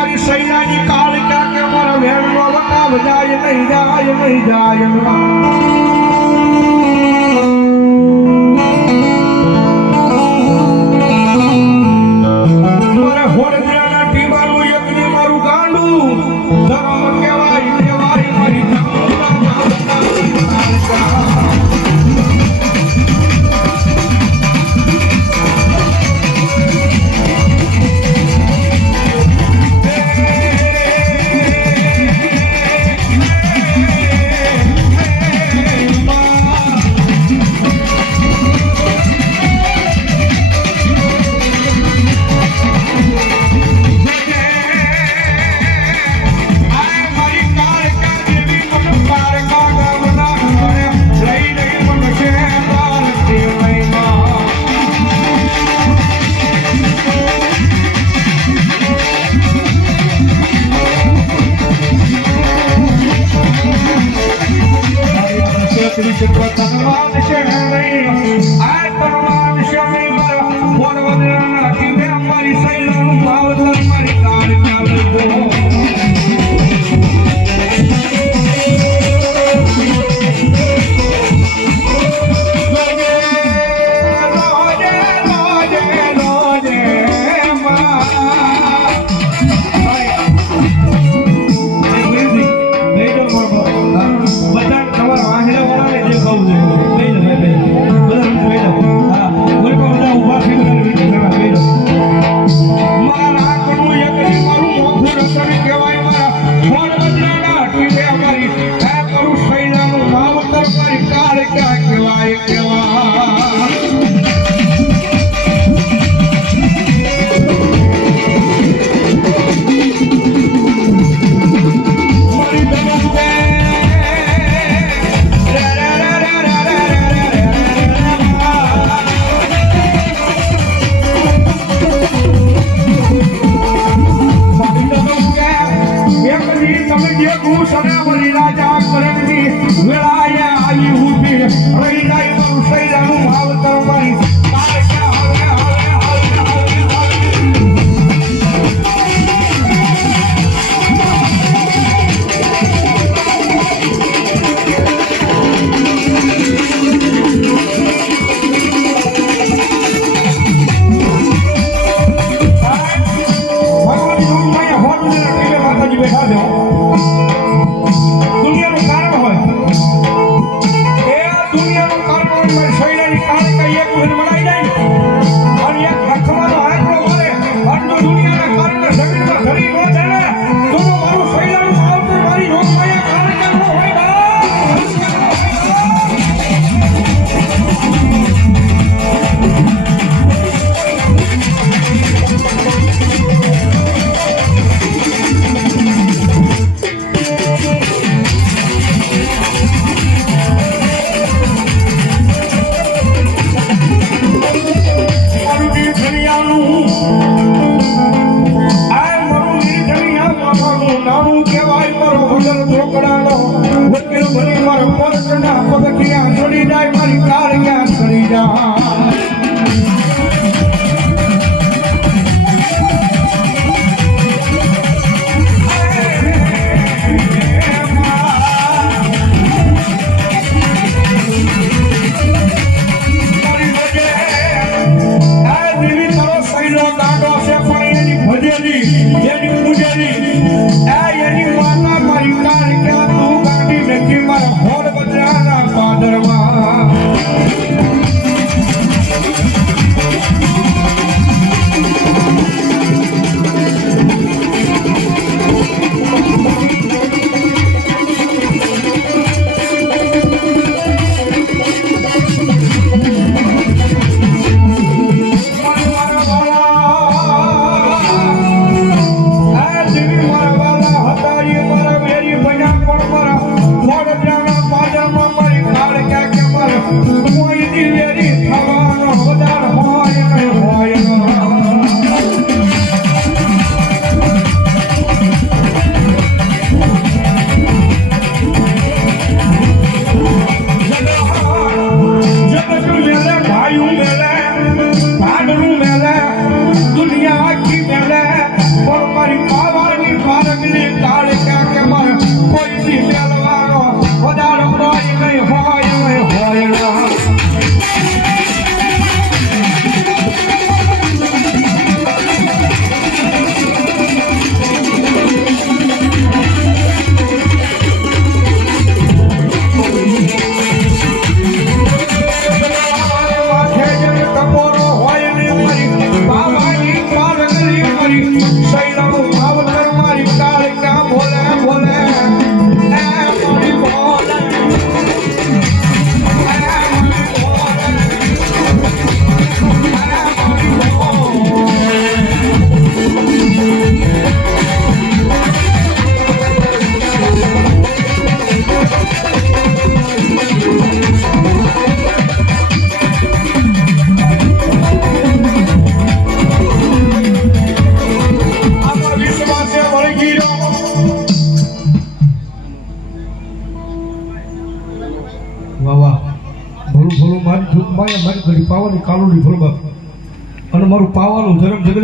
મારી સૈનાની કાળિકા કે મારા વેણનો વટા વજાય નહીં જાય નહીં જાય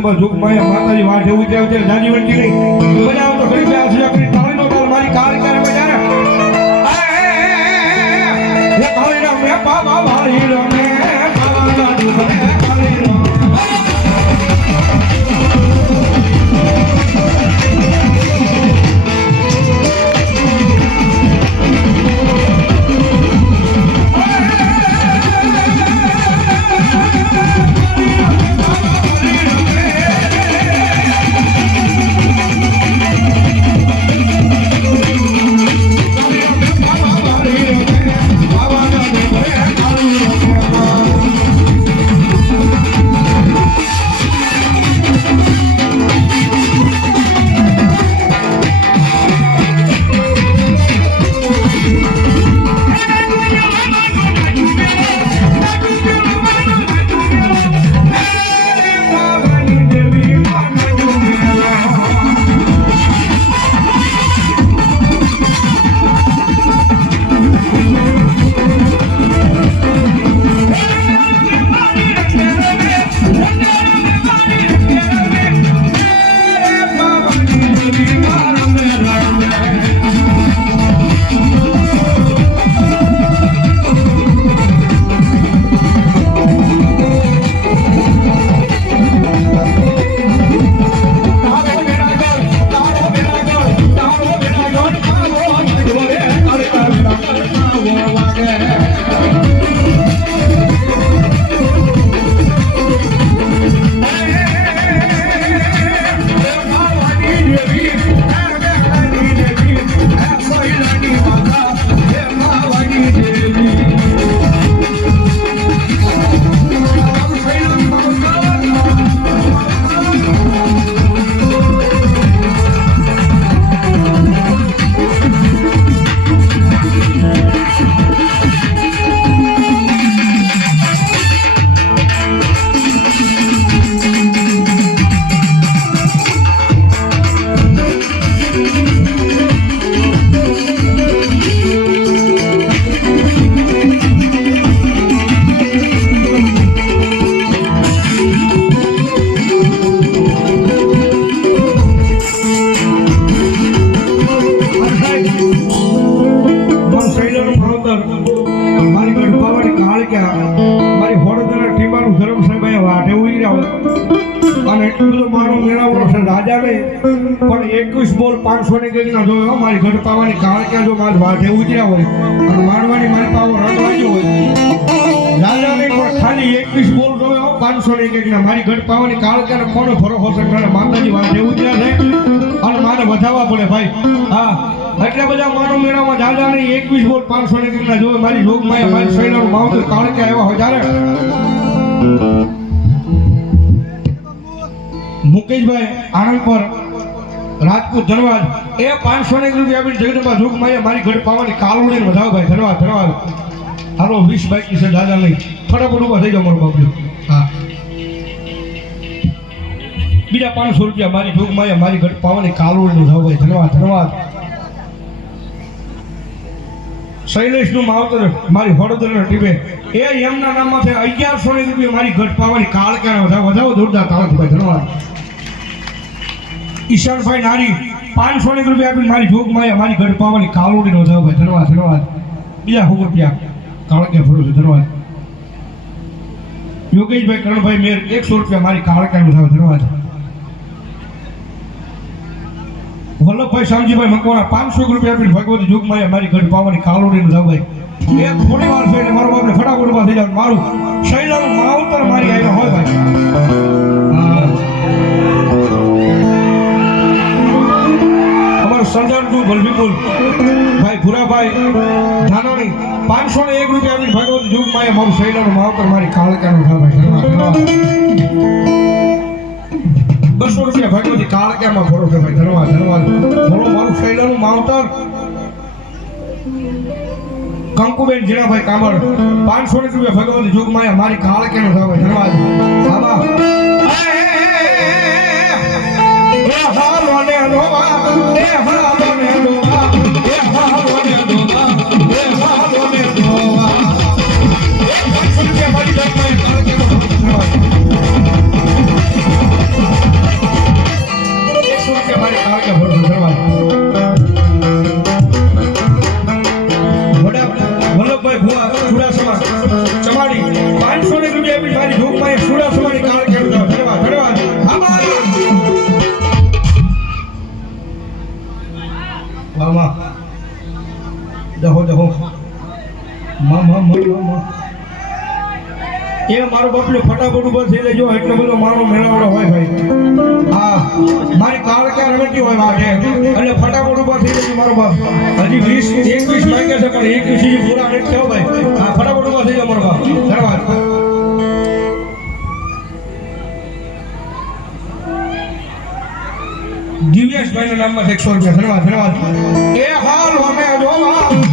પાવાનું ધર્મ જગદંબા જોગ માયા માતાજી વાટ એવું ત્યાં ત્યારે દાદી વંટી ગઈ બધા તો ઘડી બે છે આપણી તાળીનો તાળ મારી કાર કરે બજારે હે કાળી રામ હે વાળી રમે કાળા ડુબરે રહ્યા એટલું બધું મારો પણ એકવીસ બોલ પાંચસો ને કંઈક ના જોયો મારી ગઢપાવાની કાળક્યા જો મારી વાઢે ઉજર્યા હોય? અને મારી પાવો રણવાજો હોય? રાજા નહીં પણ ખાલી એકવીસ બોલ જોયો પાંચસો ને ના મારી ગઢપાવાની કાળક્યાને કોનો ભરોસો છે મારા માતાજી વાઢે ઉજર્યા છે? અને મારે વધાવવા પડે ભાઈ. હા, એટલા બધા મારો મેળામાં દાદા નહીં એકવીસ બોલ પાંચસો ને કેટલા જોવે મારી લોક માયા મારી શૈલાનું માવતર કાળકે આવ્યા હોય? ત્યારે મુકેશભાઈ આણંદ પર, રાજપૂત ધનવાદ. એ પાંચસો ને રૂપિયા આપીને જગદંબા મારી ઘર પાવાની કાલવડી વધાવ ભાઈ, ધનવાદ ધનવાદ. હાલો, વીસ બાઈક છે, દાદા નહીં ફટાફટ ઊભા થઈ જાઓ મારું બાપુ. હા. બીજા પાંચસો રૂપિયા મારી જોગ માયા મારી ઘર પાવાની કાલવડી વધાવ ભાઈ, ધનવાદ ધનવાદ. શૈલેષનું માવતર મારી વડોદરાના ટીમે. એ એમના નામમાંથી અગિયારસો ની રૂપિયા મારી ઘટ પાવાની કાળ ક્યારે વધાવો વધાવો જોરદાર તાળાથી ભાઈ, ધન્યવાદ. ઈશાનભાઈ નારી પાંચસો ની રૂપિયા આપીને મારી જોગમાં મારી ઘટ પાવાની કાળોડી નો ભાઈ, ધન્યવાદ ધન્યવાદ. બીજા હું રૂપિયા? કાળકે ફરું છું? ધન્યવાદ. યોગેશભાઈ, કરણભાઈ, મેર, એકસો રૂપિયા મારી કાળકા નો ધન્યવાદ. વલ્લભભાઈ શામજીભાઈ મકવાણા પાંચસો રૂપિયા આપીને ભગવતી જુગમાં મારી ઘડી પાવાની કાવડી નો ભાઈ એક થોડી વાર છે મારો બાપને ફટાફટ ઊભા થઈ જાવ મારું શૈલાનું માવતર મારી આવ્યા હોય ભાઈ. અમારું સરદાર ટુ ભાઈ ભુરાભાઈ ધાનાણી પાંચસો ને એક રૂપિયા આપીને ભગવત યુગ મારું શૈલાનું માવતર મારી કાળકાનું થા ભાઈ. ધન્યવાદ, ધન્યવાદ. બસો રૂપિયા ભગવતી કાળકામાં ભરો છે ભાઈ ધનવાદ ધનવાદ બોલો મારું શૈલાનું માવતર કંકુબેન જીણાભાઈ કામળ પાંચસો રૂપિયા ભગવતી યુગમાં મારી કાળ થા થાય ધન્યવાદ આમાં એ હાલો ને રોવા એ હાલો ને રોવા એ ફટાફટ ઊભો થઈ લેજો એટલો બધો મારો મેળાવડો હોય ભાઈ. હા, મારી કાળ કે રમેટી હોય વાગે એટલે ફટાફટ ઊભો થઈ લેજો મારો બાપ. હજી વીસ, એકવીસ માંગ્યા છે, પણ એકવીસ હજી પૂરા નથી થયો ભાઈ. હા, ફટાફટ ઊભો થઈ જાઓ, મારો બાપ. ધન્યવાદ. દિવ્યેશભાઈના નામમાં એકસો રૂપિયા. ધન્યવાદ ધન્યવાદ. એ હાલ અમે જોવા.